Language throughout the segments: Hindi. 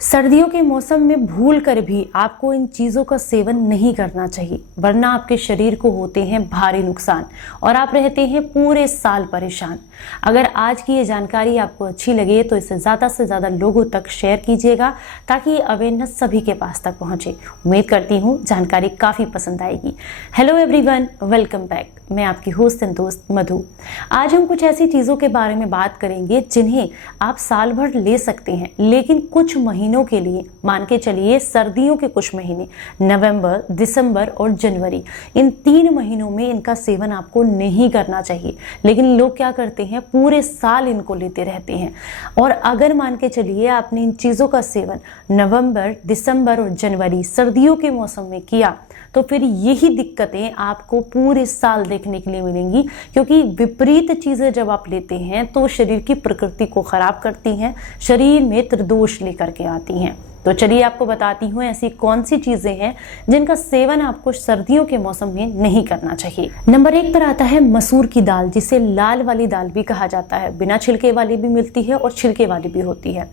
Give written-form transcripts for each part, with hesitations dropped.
सर्दियों के मौसम में भूल कर भी आपको इन चीज़ों का सेवन नहीं करना चाहिए, वरना आपके शरीर को होते हैं भारी नुकसान और आप रहते हैं पूरे साल परेशान। अगर आज की ये जानकारी आपको अच्छी लगे तो इसे ज़्यादा से ज़्यादा लोगों तक शेयर कीजिएगा ताकि ये अवेयरनेस सभी के पास तक पहुंचे। उम्मीद करती हूँ जानकारी काफ़ी पसंद आएगी। Hello everyone, welcome back. मैं आपकी होस्ट एंड दोस्त मधु। आज हम कुछ ऐसी चीज़ों के बारे में बात करेंगे जिन्हें आप साल भर ले सकते हैं, लेकिन कुछ महीनों के लिए, मान के चलिए सर्दियों के कुछ महीने नवंबर, दिसंबर और जनवरी, इन 3 महीनों में इनका सेवन आपको नहीं करना चाहिए। लेकिन लोग क्या करते हैं, पूरे साल इनको लेते रहते हैं। और अगर मान के चलिए आपने इन चीज़ों का सेवन नवंबर, दिसंबर और जनवरी सर्दियों के मौसम में किया तो फिर यही दिक्कतें आपको पूरे साल देखने के लिए मिलेंगी, क्योंकि विपरीत चीजें जब आप लेते हैं तो शरीर की प्रकृति को खराब करती हैं, शरीर में त्रिदोष लेकर के आती हैं। तो चलिए आपको बताती हूँ ऐसी कौन सी चीजें हैं जिनका सेवन आपको सर्दियों के मौसम में नहीं करना चाहिए। नंबर 1 पर आता है मसूर की दाल, जिसे लाल वाली दाल भी कहा जाता है। बिना छिलके वाली भी मिलती है और छिलके वाली भी होती है।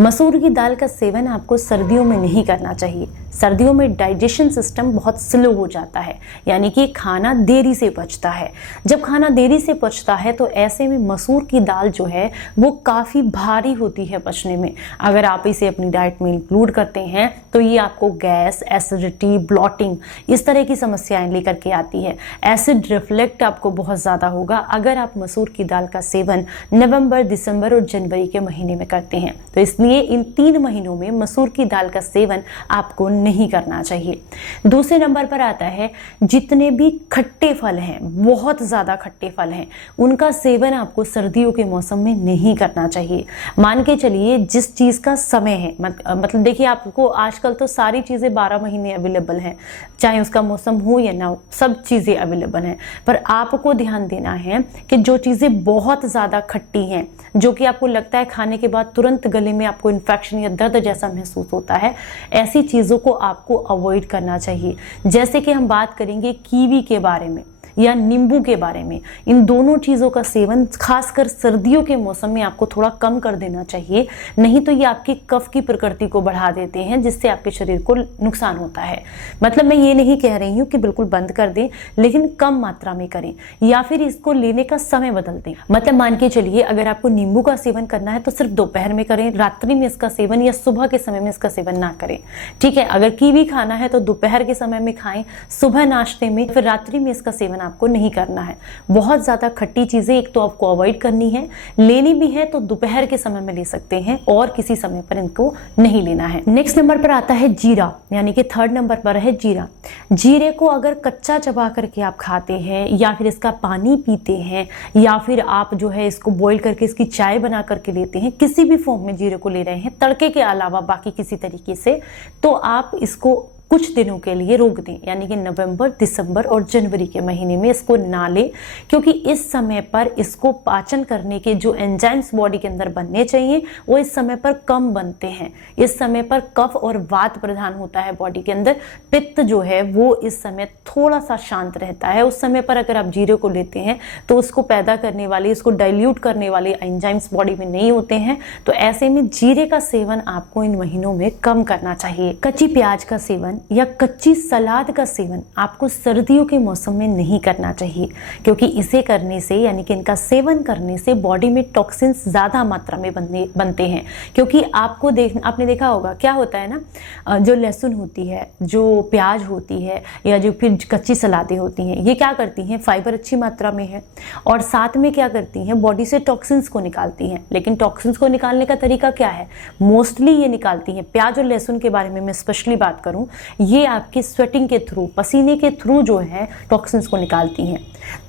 मसूर की दाल का सेवन आपको सर्दियों में नहीं करना चाहिए। सर्दियों में डाइजेशन सिस्टम बहुत स्लो हो जाता है, यानी कि खाना देरी से पचता है। जब खाना देरी से पचता है तो ऐसे में मसूर की दाल जो है वो काफी भारी होती है पचने में। अगर आप इसे अपनी डाइट में इंक्लूड करते हैं तो ये आपको गैस, एसिडिटी, ब्लॉटिंग, इस तरह की समस्याएं लेकर के आती है। एसिड रिफ्लेक्ट आपको बहुत ज्यादा होगा अगर आप मसूर की दाल का सेवन नवंबर, दिसंबर और जनवरी के महीने में करते हैं। तो इसलिए इन 3 महीनों में मसूर की दाल का सेवन आपको नहीं करना चाहिए। दूसरे नंबर पर आता है जितने भी खट्टे फल हैं, बहुत ज्यादा खट्टे फल हैं, उनका सेवन आपको सर्दियों के मौसम में नहीं करना चाहिए। मान के चलिए जिस चीज का समय है, मतलब देखिए आपको आजकल तो सारी चीजें 12 महीने अवेलेबल हैं, चाहे उसका मौसम हो या ना हो, सब चीजें अवेलेबल हैं। पर आपको ध्यान देना है कि जो चीजें बहुत ज्यादा खट्टी हैं, जो कि आपको लगता है खाने के बाद तुरंत गले में आपको इन्फेक्शन या दर्द जैसा महसूस होता है, ऐसी चीजों को आपको अवॉइड करना चाहिए। जैसे कि हम बात करेंगे कीवी के बारे में या नींबू के बारे में। इन दोनों चीजों का सेवन खासकर सर्दियों के मौसम में आपको थोड़ा कम कर देना चाहिए, नहीं तो ये आपकी कफ की प्रकृति को बढ़ा देते हैं, जिससे आपके शरीर को नुकसान होता है। मतलब मैं ये नहीं कह रही हूँ कि बिल्कुल बंद कर दें, लेकिन कम मात्रा में करें या फिर इसको लेने का समय बदल दें। मतलब मान के चलिए अगर आपको नींबू का सेवन करना है तो सिर्फ दोपहर में करें, रात्रि में इसका सेवन या सुबह के समय में इसका सेवन ना करें। ठीक है, अगर कीवी खाना है तो दोपहर के समय में खाएं, सुबह नाश्ते में, फिर रात्रि में इसका सेवन आपको नहीं करना है। बहुत ज्यादा खट्टी चीजें एक तो आपको अवॉइड करनी है, लेनी भी है तो दोपहर के समय में ले सकते हैं और किसी समय पर इनको नहीं लेना है। नेक्स्ट नंबर पर आता है जीरा, यानी कि 3rd नंबर पर है जीरा। जीरे को अगर कच्चा चबा करके आप खाते हैं या फिर इसका पानी पीते हैं या फिर आप जो है इसको बॉईल करके इसकी चाय बना करके लेते हैं, किसी भी फॉर्म में जीरे को ले रहे हैं तड़के के अलावा बाकी किसी तरीके से, तो आप इसको कुछ दिनों के लिए रोक दें, यानी कि नवंबर, दिसंबर और जनवरी के महीने में इसको ना लें, क्योंकि इस समय पर इसको पाचन करने के जो एंजाइम्स बॉडी के अंदर बनने चाहिए वो इस समय पर कम बनते हैं। इस समय पर कफ और वात प्रधान होता है बॉडी के अंदर, पित्त जो है वो इस समय थोड़ा सा शांत रहता है। उस समय पर अगर आप जीरे को लेते हैं तो उसको पैदा करने वाले, इसको डाइल्यूट करने वाले एंजाइम्स बॉडी में नहीं होते हैं, तो ऐसे में जीरे का सेवन आपको इन महीनों में कम करना चाहिए। कच्ची प्याज का सेवन या कच्ची सलाद का सेवन आपको सर्दियों के मौसम में नहीं करना चाहिए, क्योंकि इसे करने से, यानी कि इनका सेवन करने से बॉडी में टॉक्सिन्स ज्यादा मात्रा में बनते हैं। क्योंकि आपने देखा होगा क्या होता है ना, जो लहसुन होती है, जो प्याज होती है या जो फिर कच्ची सलादें होती हैं, ये क्या करती हैं, फाइबर अच्छी मात्रा में है और साथ में क्या करती हैं, बॉडी से टॉक्सिन्स को निकालती हैं। लेकिन टॉक्सिन्स को निकालने का तरीका क्या है, मोस्टली ये निकालती हैं, प्याज और लहसुन के बारे में मैं स्पेशली बात करूं, ये आपके स्वेटिंग के थ्रू, पसीने के थ्रू जो है टॉक्सिन्स को निकालती हैं।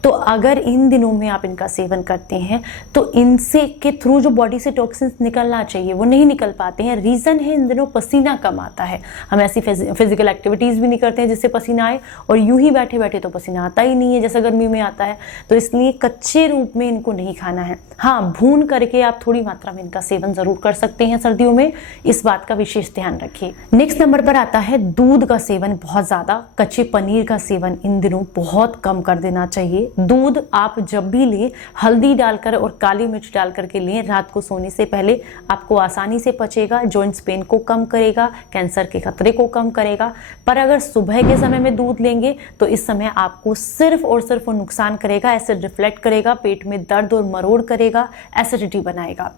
तो अगर इन दिनों में आप इनका सेवन करते हैं तो इनसे के थ्रू जो बॉडी से टॉक्सिन्स निकलना चाहिए वो नहीं निकल पाते हैं। रीजन है इन दिनों पसीना कम आता है, हम ऐसी फिजिकल एक्टिविटीज भी नहीं करते हैं जिससे पसीना आए, और यूं ही बैठे बैठे तो पसीना आता ही नहीं है जैसा गर्मी में आता है। तो इसलिए कच्चे रूप में इनको नहीं खाना है। हाँ, भून करके आप थोड़ी मात्रा में इनका सेवन जरूर कर सकते हैं सर्दियों में, इस बात का विशेष ध्यान रखिए। नेक्स्ट नंबर पर आता है दूध दूध का सेवन बहुत ज़्यादा, कच्चे पनीर का सेवन इन दिनों बहुत कम कर देना चाहिए। दूध आप जब भी लें हल्दी डालकर और काली मिर्च डाल करके लें, रात को सोने से पहले, आपको आसानी से पचेगा, जॉइंट्स पेन को कम करेगा, कैंसर के खतरे को कम करेगा। पर अगर सुबह के समय में दूध लेंगे तो इस समय आपको सिर्फ और सिर्फ नुकसान करेगा, एसिड रिफ्लेक्ट करेगा, पेट में दर्द और मरोड़ करेगा, एसिडिटी बनाएगा।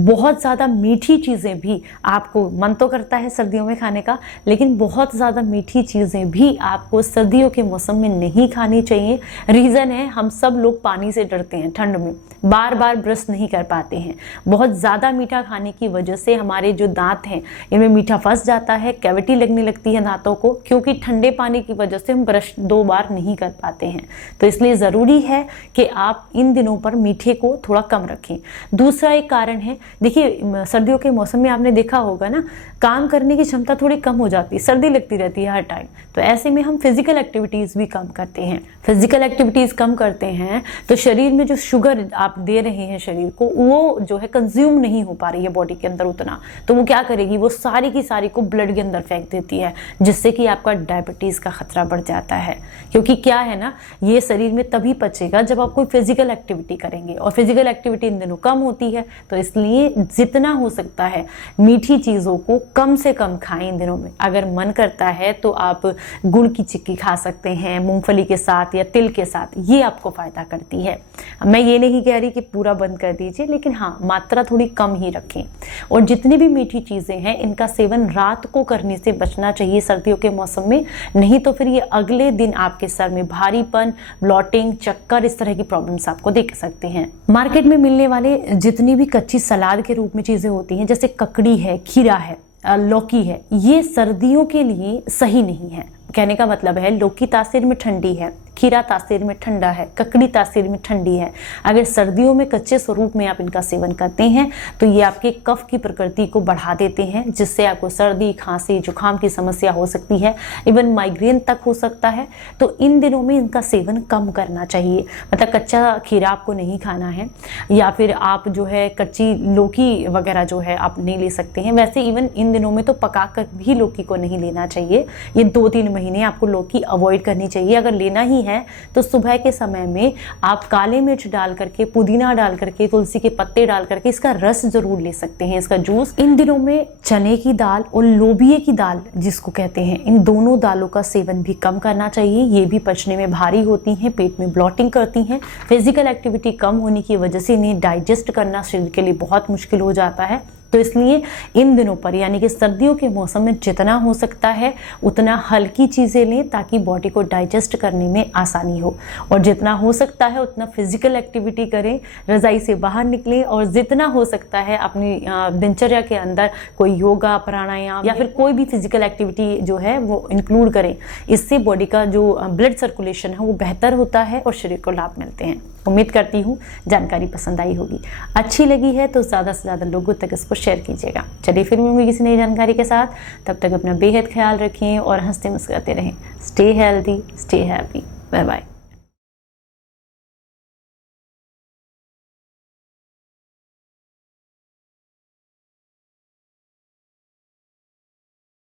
बहुत ज़्यादा मीठी चीज़ें भी आपको, मन तो करता है सर्दियों में खाने का, लेकिन बहुत ज़्यादा मीठी चीज़ें भी आपको सर्दियों के मौसम में नहीं खानी चाहिए। रीज़न है, हम सब लोग पानी से डरते हैं, ठंड में बार बार ब्रश नहीं कर पाते हैं। बहुत ज़्यादा मीठा खाने की वजह से हमारे जो दांत हैं इनमें मीठा फंस जाता है, कैविटी लगने लगती है दांतों को, क्योंकि ठंडे पानी की वजह से हम ब्रश 2 बार नहीं कर पाते हैं। तो इसलिए ज़रूरी है कि आप इन दिनों पर मीठे को थोड़ा कम रखें। दूसरा एक कारण है, देखिए सर्दियों के मौसम में आपने देखा होगा ना, काम करने की क्षमता थोड़ी कम हो जाती है, सर्दी लगती रहती है हर टाइम। तो ऐसे में हम फिजिकल एक्टिविटीज़ भी कम करते हैं। फिजिकल एक्टिविटीज़ कम करते हैं तो शरीर में जो शुगर आप दे रहे हैं शरीर को, वो जो है कंज्यूम नहीं हो पा रही है बॉडी के अंदर उतना, तो वो क्या करेगी, वो सारी की सारी को ब्लड के अंदर फेंक देती है, जिससे कि आपका डायबिटीज़ का खतरा बढ़ जाता है। क्योंकि क्या है ना, ये शरीर में तभी पचेगा जब आप कोई फिजिकल एक्टिविटी करेंगे, और फिजिकल एक्टिविटी इन दिनों कम होती है। तो इसलिए जितना हो सकता है मीठी चीज़ों को कम से कम खाएं इन दिनों में। अगर मन करता है तो आप गुड़ की चिक्की खा सकते हैं मूंगफली के साथ या तिल के साथ, ये आपको फायदा करती है। मैं ये नहीं कह रही कि पूरा बंद कर दीजिए, लेकिन हाँ, मात्रा थोड़ी कम ही रखें। और जितनी भी मीठी चीज़ें हैं इनका सेवन रात को करने से बचना चाहिए सर्दियों के मौसम में, नहीं तो फिर ये अगले दिन आपके सर में भारीपन, ब्लॉटिंग, चक्कर, इस तरह की प्रॉब्लम्स आपको देख सकते हैं। मार्केट में मिलने वाले जितनी भी कच्ची सलाद के रूप में चीज़ें होती हैं, जैसे ककड़ी है, खीरा है, लौकी है, ये सर्दियों के लिए सही नहीं है। कहने का मतलब है, लौकी तासीर में ठंडी है, खीरा तासीर में ठंडा है, ककड़ी तासीर में ठंडी है। अगर सर्दियों में कच्चे स्वरूप में आप इनका सेवन करते हैं तो ये आपके कफ की प्रकृति को बढ़ा देते हैं, जिससे आपको सर्दी, खांसी, जुकाम की समस्या हो सकती है, इवन माइग्रेन तक हो सकता है। तो इन दिनों में इनका सेवन कम करना चाहिए। मतलब कच्चा खीरा आपको नहीं खाना है, या फिर आप जो है कच्ची लौकी वगैरह जो है आप नहीं ले सकते हैं। वैसे इवन इन दिनों में तो पका कर भी लौकी को नहीं लेना चाहिए। ये 2-3 महीने आपको लौकी अवॉइड करनी चाहिए। अगर लेना ही है तो सुबह के समय में आप काले मिर्च डाल करके, पुदीना डाल करके, तुलसी के पत्ते डाल करके इसका रस जरूर ले सकते हैं, इसका जूस। इन दिनों में चने की दाल और लोबिये की दाल जिसको कहते हैं, इन दोनों दालों का सेवन भी कम करना चाहिए। ये भी पचने में भारी होती हैं, पेट में ब्लॉटिंग करती हैं। फिजिकल एक्टिविटी कम होने की वजह से इन्हें डाइजेस्ट करना शरीर के लिए बहुत मुश्किल हो जाता है। तो इसलिए इन दिनों पर, यानी कि सर्दियों के मौसम में जितना हो सकता है उतना हल्की चीज़ें लें, ताकि बॉडी को डाइजेस्ट करने में आसानी हो। और जितना हो सकता है उतना फिजिकल एक्टिविटी करें, रज़ाई से बाहर निकलें, और जितना हो सकता है अपनी दिनचर्या के अंदर कोई योगा, प्राणायाम या फिर कोई भी फिजिकल एक्टिविटी जो है वो इंक्लूड करें। इससे बॉडी का जो ब्लड सर्कुलेशन है वो बेहतर होता है और शरीर को लाभ मिलते हैं। उम्मीद करती हूँ जानकारी पसंद आई होगी। अच्छी लगी है तो ज़्यादा से ज़्यादा लोगों तक इसको शेयर कीजिएगा। चलिए फिर मिलूंगी किसी नई जानकारी के साथ। तब तक अपना बेहद ख्याल रखें और हंसते मुस्कुराते रहें। Stay healthy, stay happy. Bye bye.